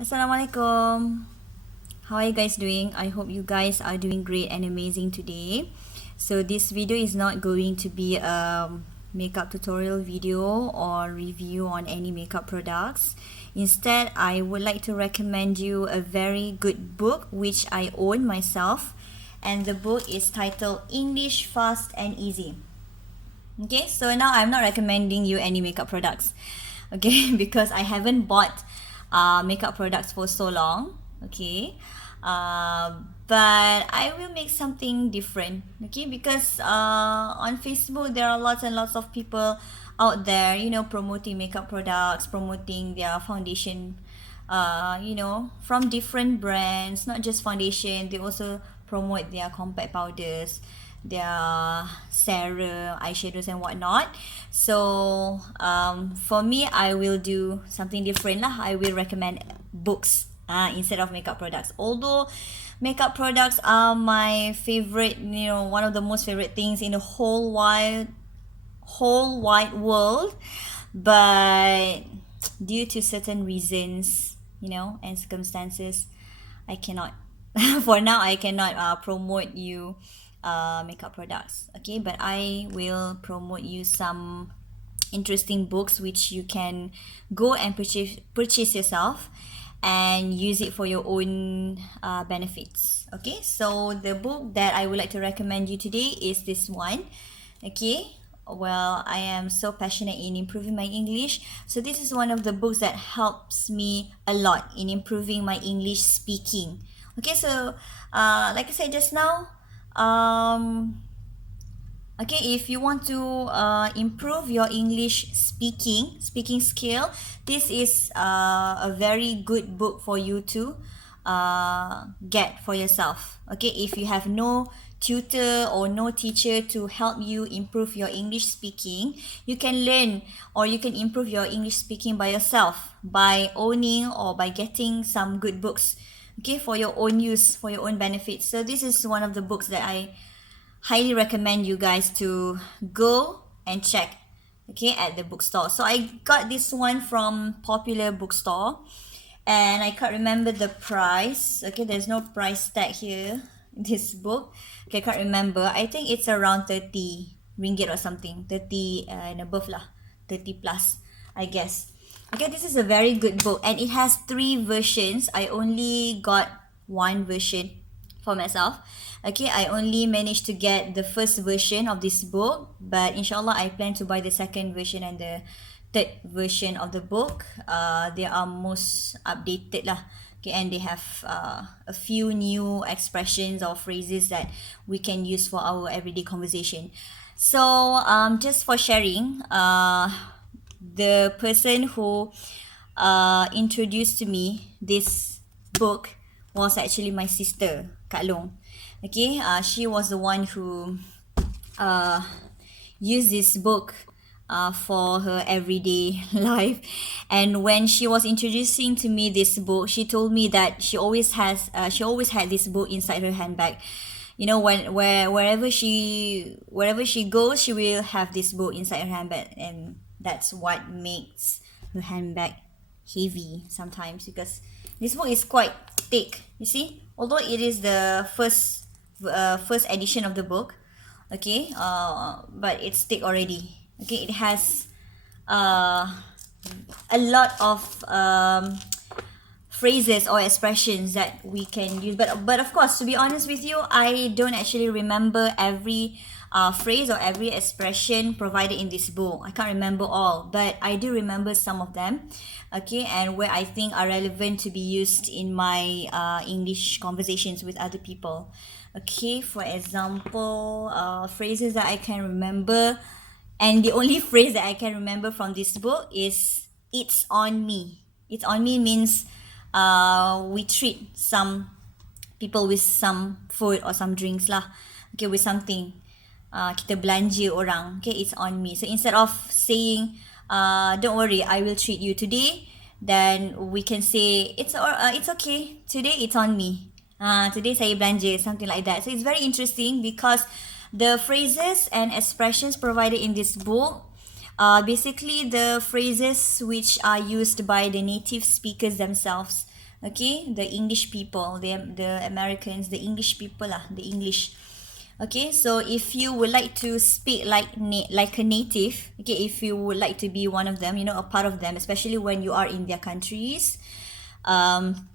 Assalamualaikum. How are you guys doing? I hope you guys are doing great and amazing today. So this video is not going to be a makeup tutorial video or review on any makeup products. Instead, I would like to recommend you a very good book which I own myself, and the book is titled English Fast and Easy. Okay, so now I'm not recommending you any makeup products, okay, because I haven't bought makeup products for so long, okay, but I will make something different, okay, because on Facebook there are lots and lots of people out there, promoting makeup products, promoting their foundation, from different brands, not just foundation. They also promote their compact powders, their serum, eyeshadows and whatnot. So for me, I will do something different lah. I will recommend books instead of makeup products. Although makeup products are my favorite, one of the most favorite things in the whole wide world, but due to certain reasons, and circumstances, I cannot for now I cannot promote you makeup products, okay, but I will promote you some interesting books which you can go and purchase yourself and use it for your own benefits. Okay, so the book that I would like to recommend you today is this one. Okay, well, I am so passionate in improving my English, so this is one of the books that helps me a lot in improving my English speaking. Okay, so like I said just now, okay, if you want to improve your English speaking skill, this is a very good book for you to get for yourself. Okay, if you have no tutor or no teacher to help you improve your English speaking, you can learn or you can improve your English speaking by yourself by owning or by getting some good books, okay, for your own use, for your own benefit. So this is one of the books that I highly recommend you guys to go and check, okay, at the bookstore. So I got this one from Popular Bookstore, and I can't remember the price. Okay, there's no price tag here in this book. Okay, I can't remember. I think it's around 30 ringgit or something, 30 and above lah, 30 plus, I guess. Okay, this is a very good book, and it has 3 versions. I only got one version for myself. Okay, I only managed to get the first version of this book, but inshallah I plan to buy the second version and the third version of the book. They are most updated lah. Okay, and they have a few new expressions or phrases that we can use for our everyday conversation. So just for sharing, the person who introduced to me this book was actually my sister, Kak Long. Okay, she was the one who used this book for her everyday life. And when she was introducing to me this book, she told me that she always had this book inside her handbag. Wherever she goes, she will have this book inside her handbag, and that's what makes her handbag heavy sometimes, because this book is quite thick, you see, although it is the first edition of the book, okay, but it's thick already. Okay, it has a lot of phrases or expressions that we can use, but of course, to be honest with you, I don't actually remember every phrase or every expression provided in this book. I can't remember all, but I do remember some of them, okay, and where I think are relevant to be used in my English conversations with other people. Okay, for example, phrases that I can remember, and the only phrase that I can remember from this book is "It's on me." It's on me means we treat some people with some food or some drinks lah, okay, with something. Kita belanja orang, okay, it's on me. So instead of saying don't worry, I will treat you today, then we can say it's okay, today it's on me. Today saya belanja, something like that. So it's very interesting because the phrases and expressions provided in this book basically the phrases which are used by the native speakers themselves. Okay, the English people, the Americans, the English people lah, the English. Okay, so if you would like to speak like a native, okay, if you would like to be one of them, you know, a part of them, especially when you are in their countries, um,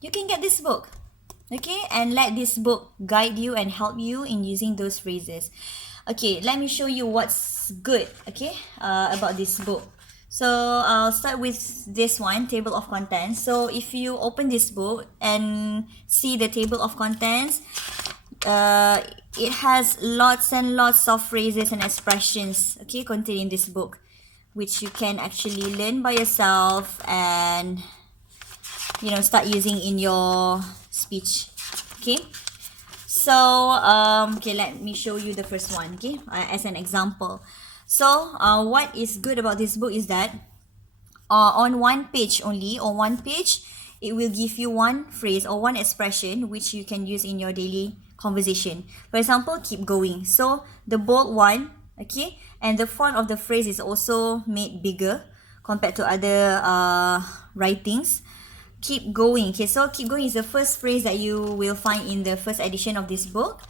you can get this book. Okay, and let this book guide you and help you in using those phrases. Okay, let me show you what's good, okay, about this book. So I'll start with this one, table of contents. So if you open this book and see the table of contents, uh, it has lots and lots of phrases and expressions, okay, contained in this book, which you can actually learn by yourself and, you know, start using in your speech. Okay, so okay, let me show you the first one, okay, as an example. So what is good about this book is that on one page only, on one page, it will give you one phrase or one expression which you can use in your daily conversation. For example, keep going. So the bold one, okay, and the font of the phrase is also made bigger compared to other writings. Keep going. Okay, so keep going is the first phrase that you will find in the first edition of this book.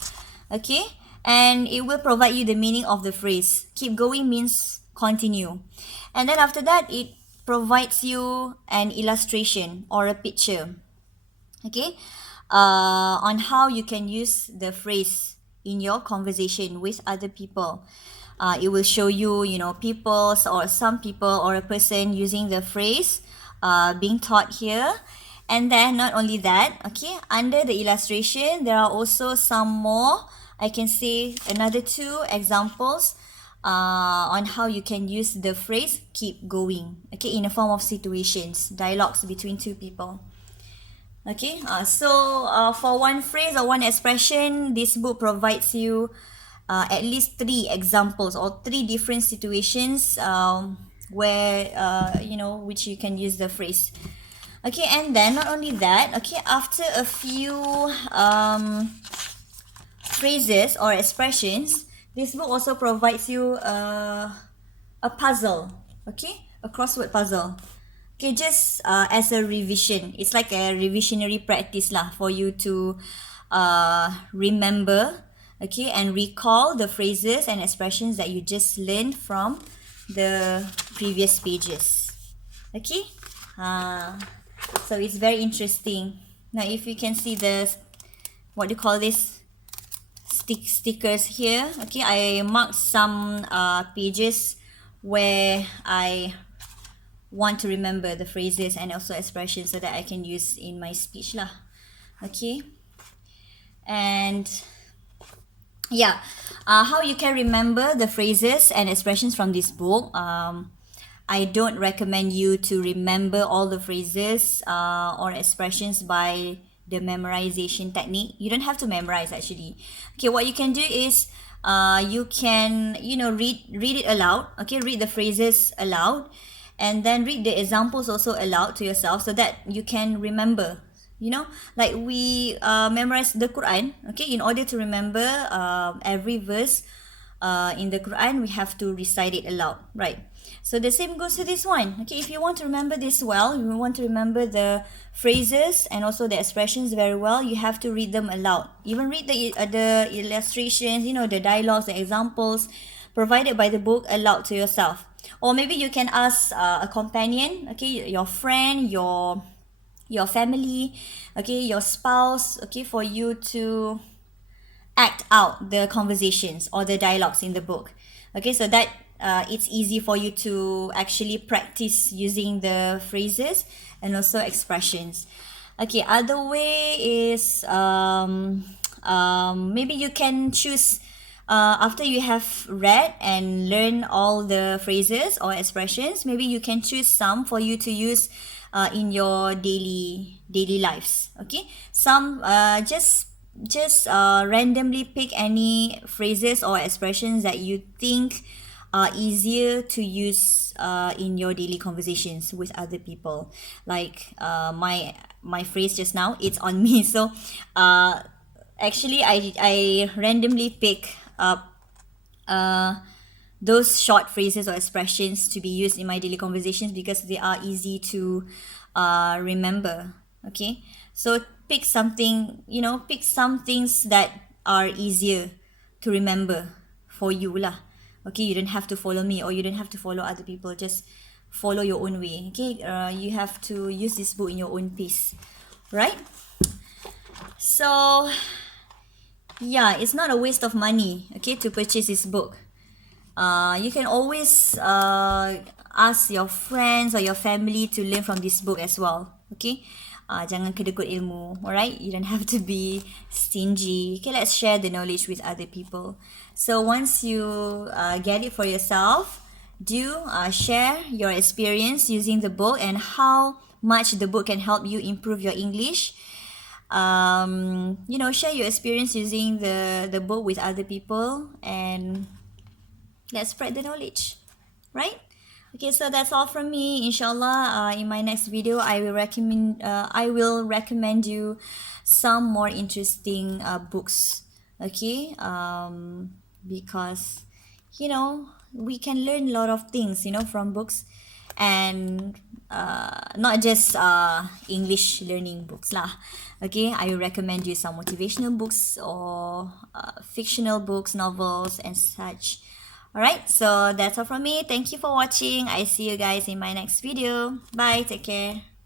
Okay, and it will provide you the meaning of the phrase. Keep going means continue. And then after that, it provides you an illustration or a picture, okay, on how you can use the phrase in your conversation with other people. It will show you, you know, people or some people or a person using the phrase being taught here. And then not only that, okay, under the illustration, there are also some more, I can say another two examples on how you can use the phrase keep going, okay, in a form of situations, dialogues between two people. Okay, so for one phrase or one expression, this book provides you at least three examples or three different situations where you know, which you can use the phrase. Okay, and then not only that, okay, after a few phrases or expressions, this book also provides you a puzzle, okay, a crossword puzzle. Okay, just as a revision, it's like a revisionary practice lah for you to remember, okay, and recall the phrases and expressions that you just learned from the previous pages. Okay, so it's very interesting. Now if you can see the, what do you call this, stickers here, okay, I marked some pages where I want to remember the phrases and also expressions so that I can use in my speech lah. Okay, and yeah, how you can remember the phrases and expressions from this book. I don't recommend you to remember all the phrases or expressions by the memorization technique. You don't have to memorize actually. Okay, what you can do is you can, you know, read it aloud. Okay, read the phrases aloud, and then read the examples also aloud to yourself so that you can remember. You know, like we memorize the Quran. Okay, in order to remember every verse in the Quran, we have to recite it aloud, right? So the same goes to this one. Okay, if you want to remember this well, you want to remember the phrases and also the expressions very well, you have to read them aloud. Even read the illustrations, you know, the dialogues, the examples provided by the book aloud to yourself. Or maybe you can ask a companion, okay, your friend, your family, okay, your spouse, okay, for you to act out the conversations or the dialogues in the book. Okay, so that it's easy for you to actually practice using the phrases and also expressions. Okay, other way is maybe you can choose after you have read and learn all the phrases or expressions, maybe you can choose some for you to use in your daily lives. Okay, some just randomly pick any phrases or expressions that you think are easier to use in your daily conversations with other people. Like my phrase just now, it's on me. So actually I randomly pick up those short phrases or expressions to be used in my daily conversations because they are easy to remember. Okay, so pick something, pick some things that are easier to remember for you lah. Okay, you don't have to follow me or you don't have to follow other people, just follow your own way. Okay, you have to use this book in your own pace, right? So yeah, it's not a waste of money, okay, to purchase this book. You can always ask your friends or your family to learn from this book as well. Okay, jangan kedekut ilmu. Alright, you don't have to be stingy. Okay, let's share the knowledge with other people. So once you get it for yourself, do share your experience using the book and how much the book can help you improve your English. Share your experience using the book with other people, and let's spread the knowledge, right? Okay, so that's all from me. Inshallah, in my next video, I will recommend you some more interesting books. Okay, because we can learn a lot of things from books, and not just English learning books lah. Okay, I will recommend you some motivational books or fictional books, novels, and such. Alright, so that's all from me. Thank you for watching. I see you guys in my next video. Bye, take care.